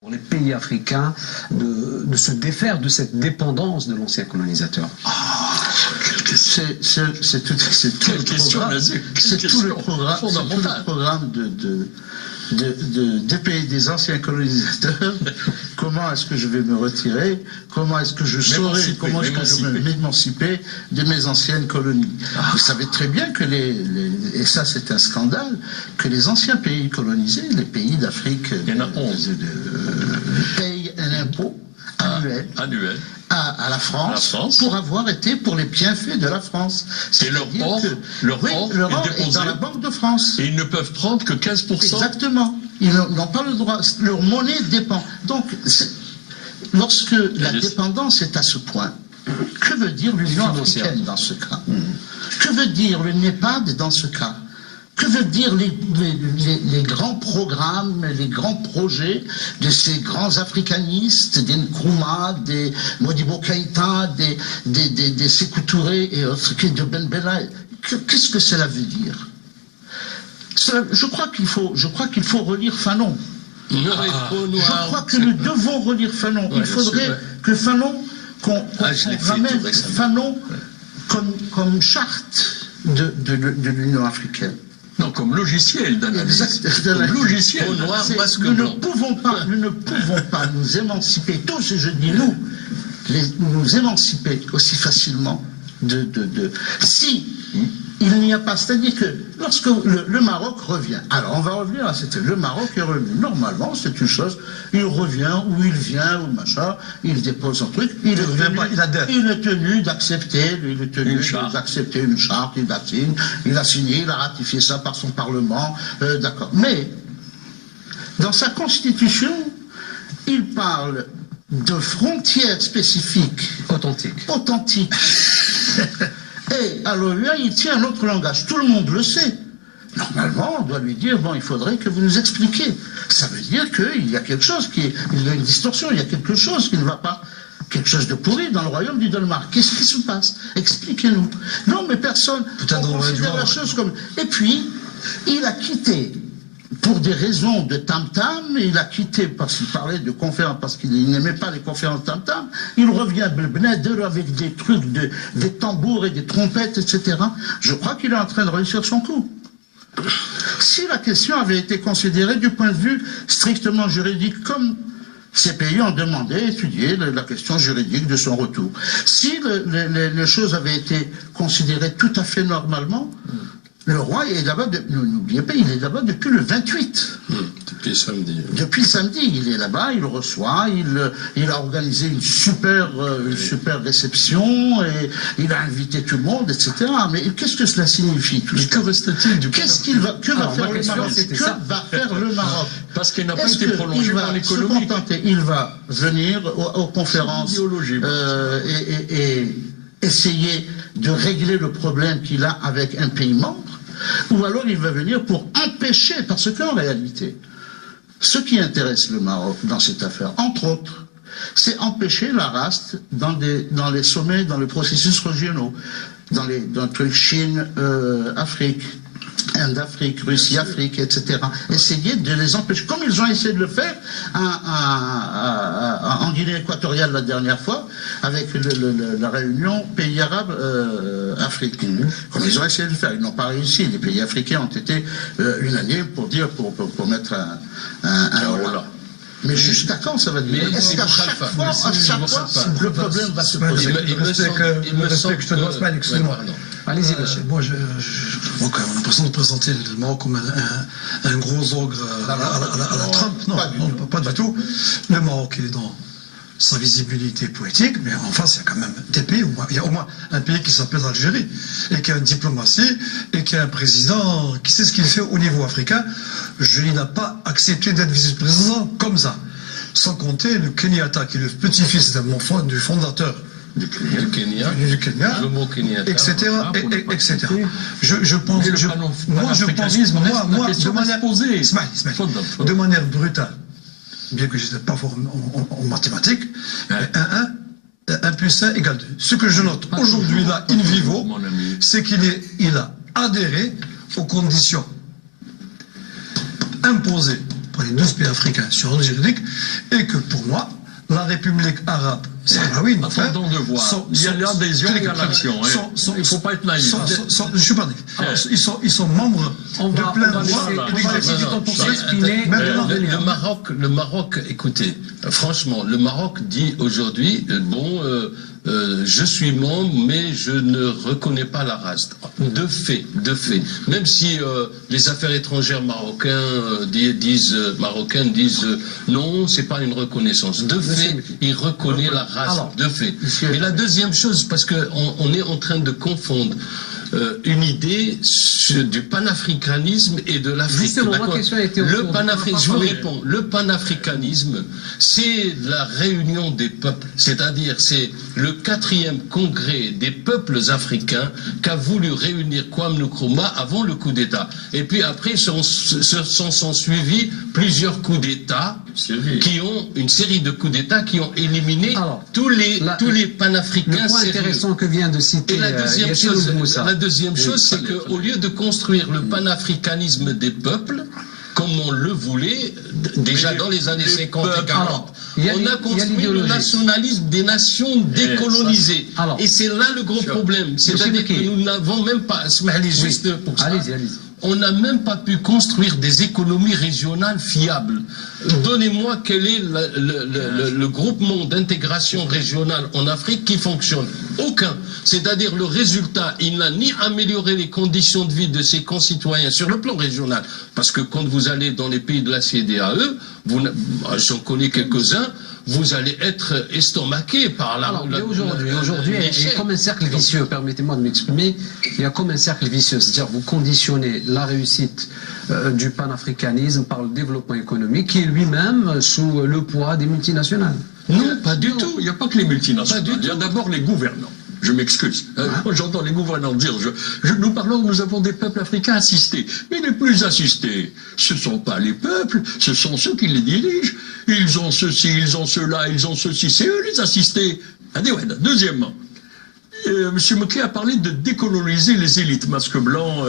Pour les pays africains de se défaire de cette dépendance de l'ancien colonisateur. C'est tout le programme des pays des anciens colonisateurs. Comment est-ce que je vais me retirer? Comment est-ce que je saurai? Comment est-ce que je vais m'émanciper de mes anciennes colonies? Vous savez très bien que et ça c'est un scandale, que les anciens pays colonisés, les pays d'Afrique, payent un impôt annuel à la France pour avoir été pour les bienfaits de la France. Et leur or est dans la Banque de France. Et ils ne peuvent prendre que 15%. Exactement. Ils n'ont pas le droit. Leur monnaie dépend. Donc, lorsque la dépendance est à ce point, que veut dire l'Union africaine dans ce cas? Que veut dire le NEPAD dans ce cas? Que veut dire les grands programmes, les grands projets de ces grands africanistes, des Nkrumah, des Modibo Keïta, des Sékou Touré et autres, de Ben Bella? Qu'est-ce que cela veut dire? Je crois qu'il faut relire Fanon. Je crois que nous devons relire Fanon. Il faudrait que Fanon, qu'on ramène Fanon comme charte de l'Union africaine. Non, comme logiciel d'analyse. Comme logiciel. Nous ne pouvons pas nous émanciper, tous, je dis nous émanciper aussi facilement si il n'y a pas, c'est-à-dire que lorsque le Maroc revient, alors on va revenir à le Maroc est revenu, normalement c'est une chose, il revient ou il vient ou machin, il dépose un truc, il est tenu d'accepter, une charte, il a signé, il a ratifié ça par son parlement, d'accord. Mais dans sa constitution, il parle de frontières spécifiques, authentiques. Et à l'OUA, il tient un autre langage. Tout le monde le sait. Normalement, on doit lui dire, bon, il faudrait que vous nous expliquiez. Ça veut dire qu'il y a quelque chose il y a une distorsion, il y a quelque chose qui ne va pas, quelque chose de pourri dans le royaume du Danemark. Qu'est-ce qui se passe? Expliquez-nous. Non, mais personne. On considère la chose comme... Et puis, il a quitté, pour des raisons de tam-tam, il a quitté parce qu'il parlait de conférences, parce qu'il n'aimait pas les conférences tam-tam, il revient avec des trucs, des tambours et des trompettes, etc. Je crois qu'il est en train de réussir son coup. Si la question avait été considérée du point de vue strictement juridique, comme ces pays ont demandé à étudier la question juridique de son retour, si les choses avaient été considérées tout à fait normalement, le roi est là-bas, n'oubliez pas, il est là-bas depuis le 28. Depuis samedi. Depuis samedi, il est là-bas, il reçoit, il a organisé une super réception, et il a invité tout le monde, etc. Mais qu'est-ce que cela signifie tout ça? Que reste-t-il du que va faire le Maroc? Que va faire le Maroc? Parce qu'il n'a pas été prolongé par l'économie. Il va venir aux conférences et essayer de régler le problème qu'il a avec un pays membre, ou alors il va venir pour empêcher, parce qu'en réalité, ce qui intéresse le Maroc dans cette affaire, entre autres, c'est empêcher la race dans les sommets, dans les processus régionaux, dans le truc Chine, Afrique, Inde-Afrique, Russie-Afrique, etc. Essayer de les empêcher, comme ils ont essayé de le faire en Guinée équatoriale la dernière fois, avec la réunion pays arabes africains. Comme ils ont essayé de le faire, ils n'ont pas réussi. Les pays africains ont été unanimes pour mettre un holà. Mais jusqu'à quand ça va durer? Est-ce qu'à chaque fois, le problème va se poser? Excusez-moi. Allez-y, monsieur. Moi, j'ai l'impression de présenter le Maroc comme un gros ogre à la Trump. Non, pas du tout. Le Maroc, il est dans sa visibilité politique, mais en face, il y a quand même des pays. Il y a au moins un pays qui s'appelle l'Algérie, et qui a une diplomatie, et qui a un président qui sait ce qu'il fait au niveau africain. Il n'a pas accepté d'être vice-président comme ça. Sans compter le Kenyatta, qui est le petit-fils du fondateur du Kenya, le mot Kenyatta, etc. Je pense, de manière brutale, bien que je n'étais pas fort en mathématiques, 1 plus 1 égale 2. Ce que je note aujourd'hui là, in vivo, c'est qu'il a adhéré aux conditions imposées pour les 12 pays africains sur l'ordre juridique, et que pour moi, la République arabe sahraouine, attendons de voir. Il y a l'adhésion et l'action. Il ne faut pas être naïf. Je ne suis pas naïf. Ils sont membres de plein droit. Le Maroc, écoutez, franchement, le Maroc dit aujourd'hui, je suis membre, mais je ne reconnais pas la race. De fait. Même si les affaires étrangères marocaines disent non, c'est pas une reconnaissance. De fait, il reconnaît la race. De fait. Mais la deuxième chose, parce qu'on est en train de confondre une idée du panafricanisme et de l'Afrique. Je vous réponds. Le panafricanisme, c'est la réunion des peuples. C'est-à-dire, c'est le 4e congrès des peuples africains qu'a voulu réunir Kwame Nkrumah avant le coup d'État. Et puis après, sont suivis plusieurs coups d'État une série de coups d'État qui ont éliminé tous les panafricains. Le point intéressant que vient de citer la deuxième chose, c'est qu'au lieu de construire le panafricanisme des peuples, comme on le voulait déjà dans les années 50 et 40, on a construit le nationalisme des nations décolonisées. Et c'est là le gros problème. C'est-à-dire que nous n'avons même pas, juste pour ça, on n'a même pas pu construire des économies régionales fiables. Donnez-moi quel est le groupement d'intégration régionale en Afrique qui fonctionne. Aucun. C'est-à-dire le résultat, il n'a ni amélioré les conditions de vie de ses concitoyens sur le plan régional. Parce que quand vous allez dans les pays de la CEDEAE, j'en connais quelques-uns, vous allez être estomaqué par la... Aujourd'hui, il y a comme un cercle vicieux, permettez-moi de m'exprimer, il y a comme un cercle vicieux, c'est-à-dire vous conditionnez la réussite du panafricanisme par le développement économique qui est lui-même sous le poids des multinationales. Non, pas du tout, il n'y a pas que les multinationales, il y a d'abord les gouvernants. Je m'excuse. J'entends les gouvernants dire, nous avons des peuples africains assistés. Mais les plus assistés, ce ne sont pas les peuples, ce sont ceux qui les dirigent. Ils ont ceci, ils ont cela, ils ont ceci. C'est eux les assistés. Deuxièmement, M. Moutley a parlé de décoloniser les élites masque blanc.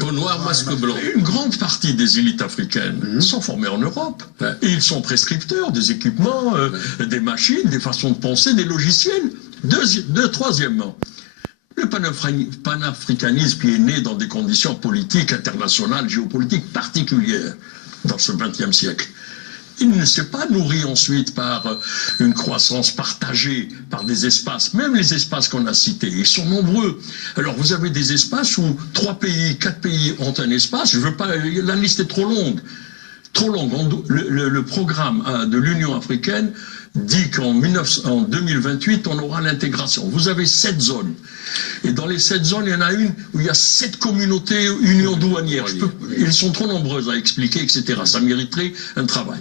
Peau noire, masque blanc. Une grande partie des élites africaines sont formées en Europe. Et ils sont prescripteurs des équipements, des machines, des façons de penser, des logiciels. Troisièmement, le panafricanisme qui est né dans des conditions politiques, internationales, géopolitiques particulières dans ce XXe siècle, il ne s'est pas nourri ensuite par une croissance partagée, par des espaces, même les espaces qu'on a cités, ils sont nombreux. Alors vous avez des espaces où 3 pays, 4 pays ont un espace, je veux pas, la liste est trop longue. Le programme de l'Union africaine dit qu'en 2028, on aura l'intégration. Vous avez 7 zones. Et dans les 7 zones, il y en a une où il y a 7 communautés, unions douanières. Elles sont trop nombreuses à expliquer, etc. Ça mériterait un travail.